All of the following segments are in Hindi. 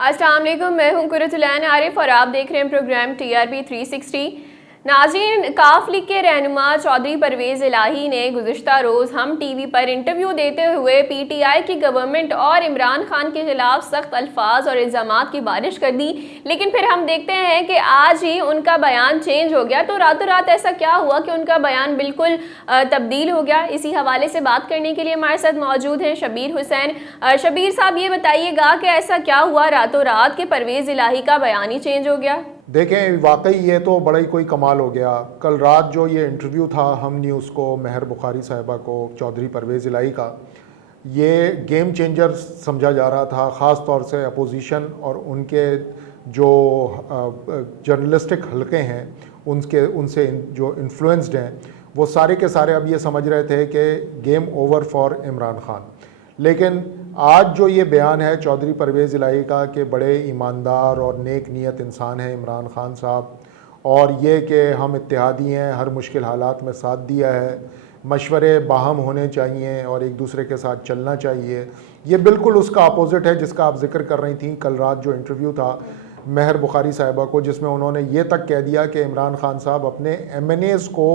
अस्सलाम वालेकुम, मैं हूं कुरतुलैन आरिफ और आप देख रहे हैं प्रोग्राम TRP 360। नाज़रीन, काफ लीग के रहनुमा चौधरी परवेज़ इलाही ने गुज़िश्ता रोज़ हम टीवी पर इंटरव्यू देते हुए PTI की गवर्नमेंट और इमरान खान के खिलाफ सख्त अल्फाज और इल्ज़ामात की बारिश कर दी। लेकिन फिर हम देखते हैं कि आज ही उनका बयान चेंज हो गया। तो रातों रात ऐसा क्या हुआ कि उनका बयान बिल्कुल तब्दील हो गया? इसी हवाले से बात करने के लिए हमारे साथ मौजूद हैं शबीर हुसैन। शबीर साहब, ये बताइएगा कि ऐसा क्या हुआ रातों रात कि परवेज़ इलाही का बयान ही चेंज हो गया? देखें, वाकई ये तो बड़ा ही कोई कमाल हो गया। कल रात जो ये इंटरव्यू था हम न्यूज़ को, महर बुखारी साहिबा को, चौधरी परवेज़ इलाही का, ये गेम चेंजर समझा जा रहा था। ख़ास तौर से अपोजिशन और उनके जो जर्नलिस्टिक हलके हैं उनसे जो इन्फ्लुएंस्ड हैं, वो सारे के सारे अब ये समझ रहे थे कि game over for Imran Khan. लेकिन आज जो ये बयान है चौधरी परवेज़ इलाही का कि बड़े ईमानदार और नेक नीयत इंसान हैं इमरान खान साहब, और ये कि हम इत्तेहादी हैं, हर मुश्किल हालात में साथ दिया है, मशवरे बाहम होने चाहिए और एक दूसरे के साथ चलना चाहिए, ये बिल्कुल उसका अपोजिट है जिसका आप जिक्र कर रही थी। कल रात जो इंटरव्यू था महर बुखारी साहिबा को, जिसमें उन्होंने ये तक कह दिया कि इमरान खान साहब अपने MNAs को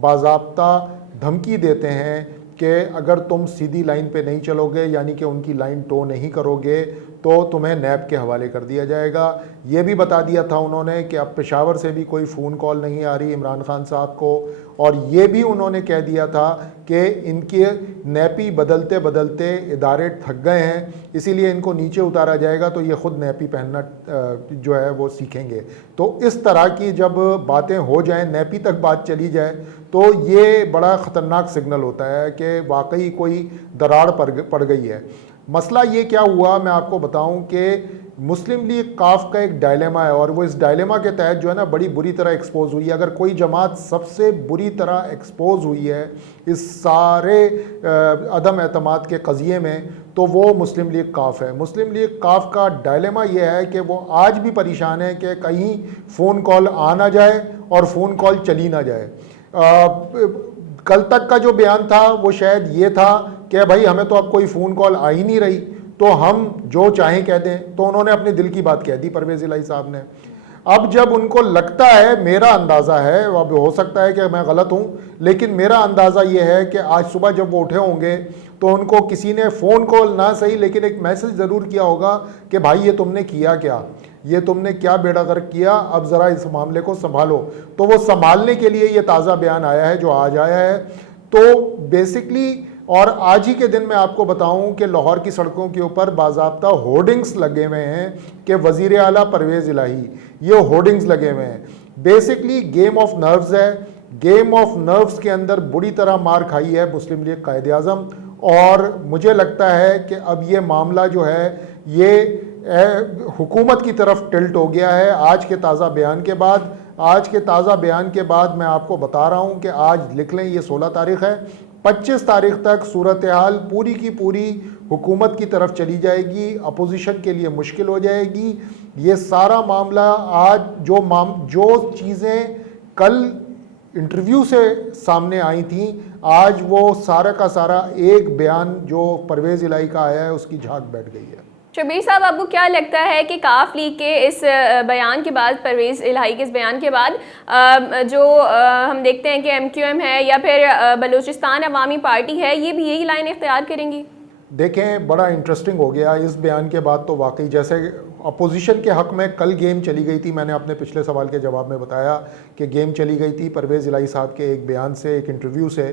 बाज़ाब्ता धमकी देते हैं कि अगर तुम सीधी लाइन पे नहीं चलोगे, यानी कि उनकी लाइन टो नहीं करोगे, तो तुम्हें नैब के हवाले कर दिया जाएगा। ये भी बता दिया था उन्होंने कि अब पेशावर से भी कोई फ़ोन कॉल नहीं आ रही इमरान खान साहब को, और ये भी उन्होंने कह दिया था कि इनके नैपी बदलते बदलते इदारे थक गए हैं, इसीलिए इनको नीचे उतारा जाएगा तो ये ख़ुद नैपी पहनना जो है वो सीखेंगे। तो इस तरह की जब बातें हो जाएं, नैपी तक बात चली जाए, तो ये बड़ा ख़तरनाक सिग्नल होता है कि वाकई कोई दरार पड़ गई है। मसला ये क्या हुआ, मैं आपको बताऊं कि मुस्लिम लीग काफ का एक डायलेमा है, और वो इस डायलेमा के तहत जो है ना बड़ी बुरी तरह एक्सपोज हुई है। अगर कोई जमात सबसे बुरी तरह एक्सपोज हुई है इस सारे अदम एतमाद के कज़िये में, तो वो मुस्लिम लीग काफ है। मुस्लिम लीग काफ का डायलेमा ये है कि वो आज भी परेशान है कि कहीं फ़ोन कॉल आ ना जाए और फ़ोन कॉल चली ना जाए। कल तक का जो बयान था वो शायद ये था कि भाई हमें तो अब कोई फ़ोन कॉल आ ही नहीं रही, तो हम जो चाहें कह दें। तो उन्होंने अपने दिल की बात कह दी परवेज़ इलाही साहब ने। अब जब उनको लगता है, मेरा अंदाज़ा है, अब हो सकता है कि मैं गलत हूँ, लेकिन मेरा अंदाज़ा ये है कि आज सुबह जब वो उठे होंगे तो उनको किसी ने फ़ोन कॉल ना सही लेकिन एक मैसेज ज़रूर किया होगा कि भाई ये तुमने किया क्या, ये तुमने क्या बेड़ागर्क किया, अब ज़रा इस मामले को संभालो। तो वो संभालने के लिए ये ताज़ा बयान आया है जो आज आया है। तो बेसिकली, और आज ही के दिन मैं आपको बताऊं कि लाहौर की सड़कों के ऊपर बाज़ाब्ता होर्डिंग्स लगे हुए हैं कि वज़ीर आला परवेज़ इलाही, ये होर्डिंग्स लगे हुए हैं। बेसिकली गेम ऑफ नर्व्स है। गेम ऑफ नर्व्स के अंदर बुरी तरह मार खाई है मुस्लिम लीग कायदे आज़म, और मुझे लगता है कि अब ये मामला जो है ये हुकूमत की तरफ टिल्ट हो गया है। आज के ताज़ा बयान के बाद मैं आपको बता रहा हूँ कि आज लिख लें, ये 16 तारीख़ है, 25 तारीख तक सूरत हाल पूरी की पूरी हुकूमत की तरफ चली जाएगी, अपोजिशन के लिए मुश्किल हो जाएगी। ये सारा मामला आज जो चीज़ें कल इंटरव्यू से सामने आई थी, आज वो सारा का सारा एक बयान जो परवेज़ इलाही का आया है उसकी झांक बैठ गई है। शबीर साहब, आपको क्या लगता है कि काफ लीग के इस बयान के बाद, परवेज़ इलाही के इस बयान के बाद जो हम देखते हैं कि MQM है या फिर बलूचिस्तान अवामी पार्टी है, ये भी यही लाइन इख्तियार करेंगी? देखें, बड़ा इंटरेस्टिंग हो गया इस बयान के बाद। तो वाकई जैसे अपोजिशन के हक़ में कल गेम चली गई थी, मैंने अपने पिछले सवाल के जवाब में बताया कि गेम चली गई थी परवेज़ इलाही साहब के एक बयान से, एक इंटरव्यू से।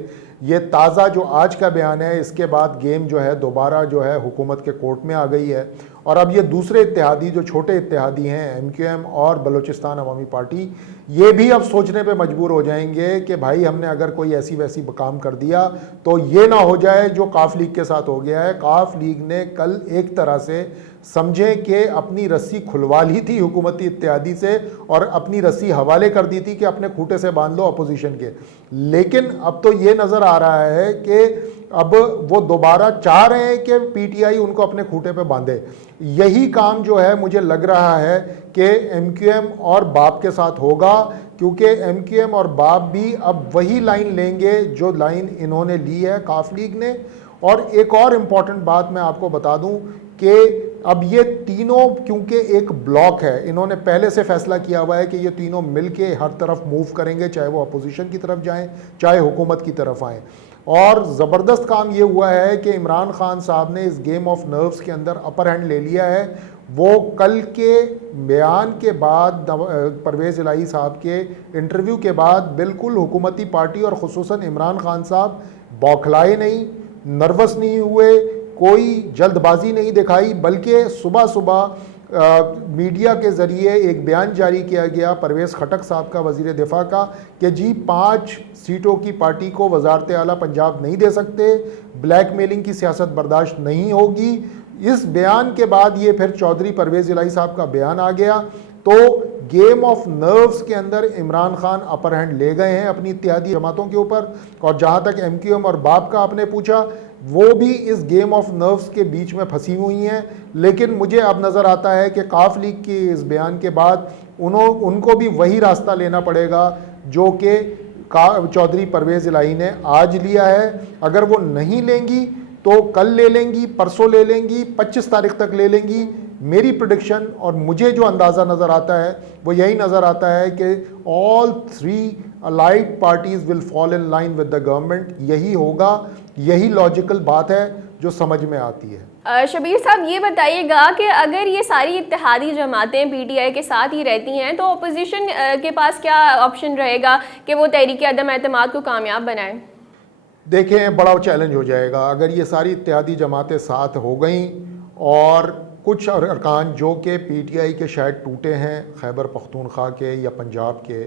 ये ताज़ा जो आज का बयान है, इसके बाद गेम जो है दोबारा जो है हुकूमत के कोर्ट में आ गई है, और अब ये दूसरे इत्तेहादी जो छोटे इत्तेहादी हैं MQM और बलूचिस्तान अवामी पार्टी, ये भी अब सोचने पे मजबूर हो जाएंगे कि भाई हमने अगर कोई ऐसी वैसी काम कर दिया तो ये ना हो जाए जो काफ लीग के साथ हो गया है। काफ लीग ने कल एक तरह से समझें कि अपनी रस्सी खुलवा ली थी हुकूमती इत्तेहादी से और अपनी रस्सी हवाले कर दी थी कि अपने खूंटे से बांध लो अपोजिशन के। लेकिन अब तो ये नज़र आ रहा है कि अब वो दोबारा चाह रहे हैं कि PTI उनको अपने खूंटे पे बांधे। यही काम जो है मुझे लग रहा है कि MQM और बाप के साथ होगा, क्योंकि MQM और बाप भी अब वही लाइन लेंगे जो लाइन इन्होंने ली है काफ लीग ने। और एक और इम्पॉर्टेंट बात मैं आपको बता दूं कि अब ये तीनों क्योंकि एक ब्लॉक है, इन्होंने पहले से फैसला किया हुआ है कि ये तीनों मिलके हर तरफ मूव करेंगे, चाहे वो अपोजिशन की तरफ जाएं चाहे हुकूमत की तरफ आएँ। और ज़बरदस्त काम ये हुआ है कि इमरान खान साहब ने इस गेम ऑफ नर्व्स के अंदर अपर हैंड ले लिया है। वो कल के बयान के बाद, परवेज़ इलाही साहब के इंटरव्यू के बाद, बिल्कुल हुकूमती पार्टी और ख़ुसूसन इमरान खान साहब बौखलाए नहीं, नर्वस नहीं हुए, कोई जल्दबाजी नहीं दिखाई, बल्कि सुबह सुबह मीडिया के ज़रिए एक बयान जारी किया गया परवेज़ खटक साहब का, वज़ीर दिफा का, कि जी 5 सीटों की पार्टी को वज़ारत आला पंजाब नहीं दे सकते, ब्लैकमेलिंग की सियासत बर्दाश्त नहीं होगी। इस बयान के बाद ये फिर चौधरी परवेज़ इलाही साहब का बयान आ गया, तो गेम ऑफ नर्व्स के अंदर इमरान खान अपर हैंड ले गए हैं अपनी इत्तेहादी जमातों के ऊपर। और जहाँ तक MQM और बाप का आपने पूछा, वो भी इस गेम ऑफ नर्व्स के बीच में फंसी हुई हैं। लेकिन मुझे अब नज़र आता है कि काफ लीग के इस बयान के बाद उनको भी वही रास्ता लेना पड़ेगा जो कि चौधरी परवेज़ इलाही ने आज लिया है। अगर वो नहीं लेंगी तो कल ले लेंगी, परसों ले लेंगी, 25 तारीख तक ले लेंगी। मेरी प्रेडिक्शन और मुझे जो अंदाज़ा नज़र आता है वो यही नज़र आता है कि all 3 allied parties will fall in line with the government. यही होगा, यही लॉजिकल बात है जो समझ में आती है। शबीर साहब, ये बताइएगा कि अगर ये सारी इत्तेहादी जमातें PTI के साथ ही रहती हैं तो अपोजिशन के पास क्या ऑप्शन रहेगा कि वो तहरीक अदम एतमाद को कामयाब बनाए? देखें, बड़ा चैलेंज हो जाएगा अगर ये सारी इत्तेहादी जमातें साथ हो गई और कुछ अरकान जो कि PTI के शायद टूटे हैं, खैबर पख्तूनख्वा के या पंजाब के,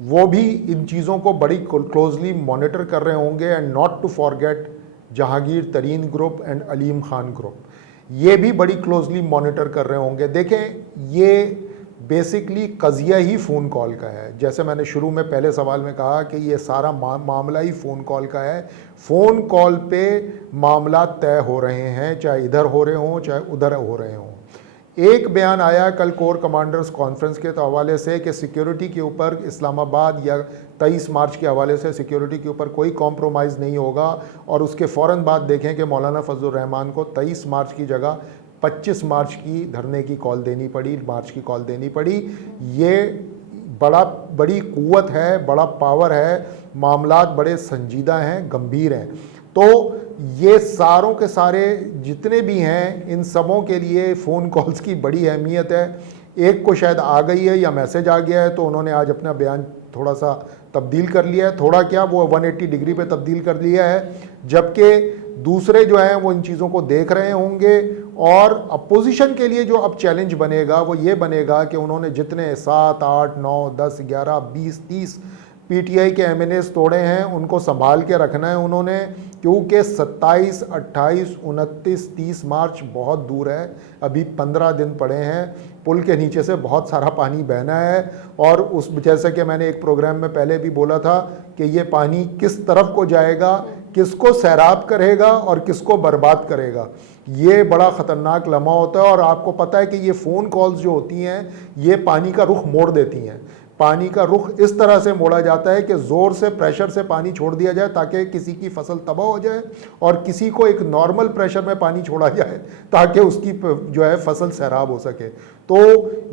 वो भी इन चीज़ों को बड़ी क्लोजली मॉनिटर कर रहे होंगे। And not to forget Jahangir Tareen group and Aleem Khan group, ये भी बड़ी क्लोजली मॉनिटर कर रहे होंगे। देखें, ये बेसिकली कज़िया ही फ़ोन कॉल का है। जैसे मैंने शुरू में पहले सवाल में कहा कि ये सारा मामला ही फ़ोन कॉल का है। फ़ोन कॉल पे मामला तय हो रहे हैं, चाहे इधर हो रहे हों चाहे उधर हो रहे हों। एक बयान आया कल कोर कमांडर्स कॉन्फ्रेंस के हवाले से कि सिक्योरिटी के ऊपर इस्लामाबाद या 23 मार्च के हवाले से सिक्योरिटी के ऊपर कोई कॉम्प्रोमाइज़ नहीं होगा। और उसके फ़ौरन बाद देखें कि मौलाना फजलुर रहमान को 23 मार्च की जगह 25 मार्च की धरने की कॉल देनी पड़ी, मार्च की कॉल देनी पड़ी। ये बड़ी क़ुव्वत है, बड़ा पावर है, मामलात बड़े संजीदा हैं, गंभीर हैं। तो ये सारों के सारे जितने भी हैं, इन सबों के लिए फ़ोन कॉल्स की बड़ी अहमियत है। एक को शायद आ गई है या मैसेज आ गया है तो उन्होंने आज अपना बयान थोड़ा सा तब्दील कर लिया है, थोड़ा क्या वो 180 डिग्री पे तब्दील कर लिया है, जबकि दूसरे जो हैं वो इन चीज़ों को देख रहे होंगे। और अपोजिशन के लिए जो अब चैलेंज बनेगा वो ये बनेगा कि उन्होंने जितने 7, 8, 9, 10, 11, 20, 30 PTI के MNAs तोड़े हैं उनको संभाल के रखना है उन्होंने, क्योंकि 27, 28, 29, 30 मार्च बहुत दूर है, अभी 15 दिन पड़े हैं। पुल के नीचे से बहुत सारा पानी बहना है और उस जैसे कि मैंने एक प्रोग्राम में पहले भी बोला था कि ये पानी किस तरफ को जाएगा, किसको सैराब करेगा और किसको बर्बाद करेगा, ये बड़ा ख़तरनाक लम्हा होता है। और आपको पता है कि ये फ़ोन कॉल्स जो होती हैं ये पानी का रुख मोड़ देती हैं। पानी का रुख इस तरह से मोड़ा जाता है कि ज़ोर से प्रेशर से पानी छोड़ दिया जाए ताकि किसी की फसल तबाह हो जाए और किसी को एक नॉर्मल प्रेशर में पानी छोड़ा जाए ताकि उसकी जो है फसल सैराब हो सके। तो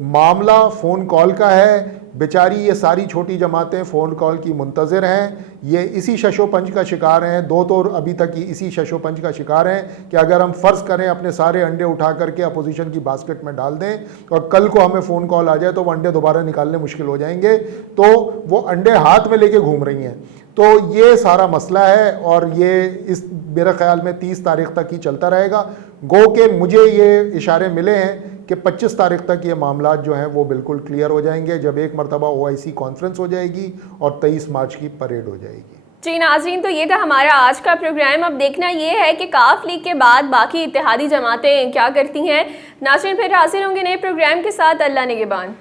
मामला फ़ोन कॉल का है। बेचारी ये सारी छोटी जमातें फ़ोन कॉल की मुंतज़िर हैं, ये इसी शशोपंज का शिकार हैं। 2 तो अभी तक इसी शशोपंज का शिकार हैं कि अगर हम फ़र्ज़ करें अपने सारे अंडे उठा करके अपोजिशन की बास्केट में डाल दें और कल को हमें फ़ोन कॉल आ जाए तो वो अंडे दोबारा निकालने मुश्किल हो जाएंगे, तो वो अंडे हाथ में लेके घूम रही हैं। तो ये सारा मसला है और ये इस मेरे ख़्याल में 30 तारीख तक ही चलता रहेगा। गो के मुझे ये इशारे मिले हैं कि 25 तारीख तक ये मामला जो हैं वो बिल्कुल क्लियर हो जाएंगे जब एक मरतबा OIC कॉन्फ्रेंस हो जाएगी और 23 मार्च की परेड हो जाएगी। जी नाज़रीन, तो ये था हमारा आज का प्रोग्राम। अब देखना ये है कि काफ लीग के बाद बाकी इत्तेहादी जमातें क्या करती हैं। नाज़रीन, फिर हाजिर होंगे नए प्रोग्राम के साथ। अल्लाह निगहबान।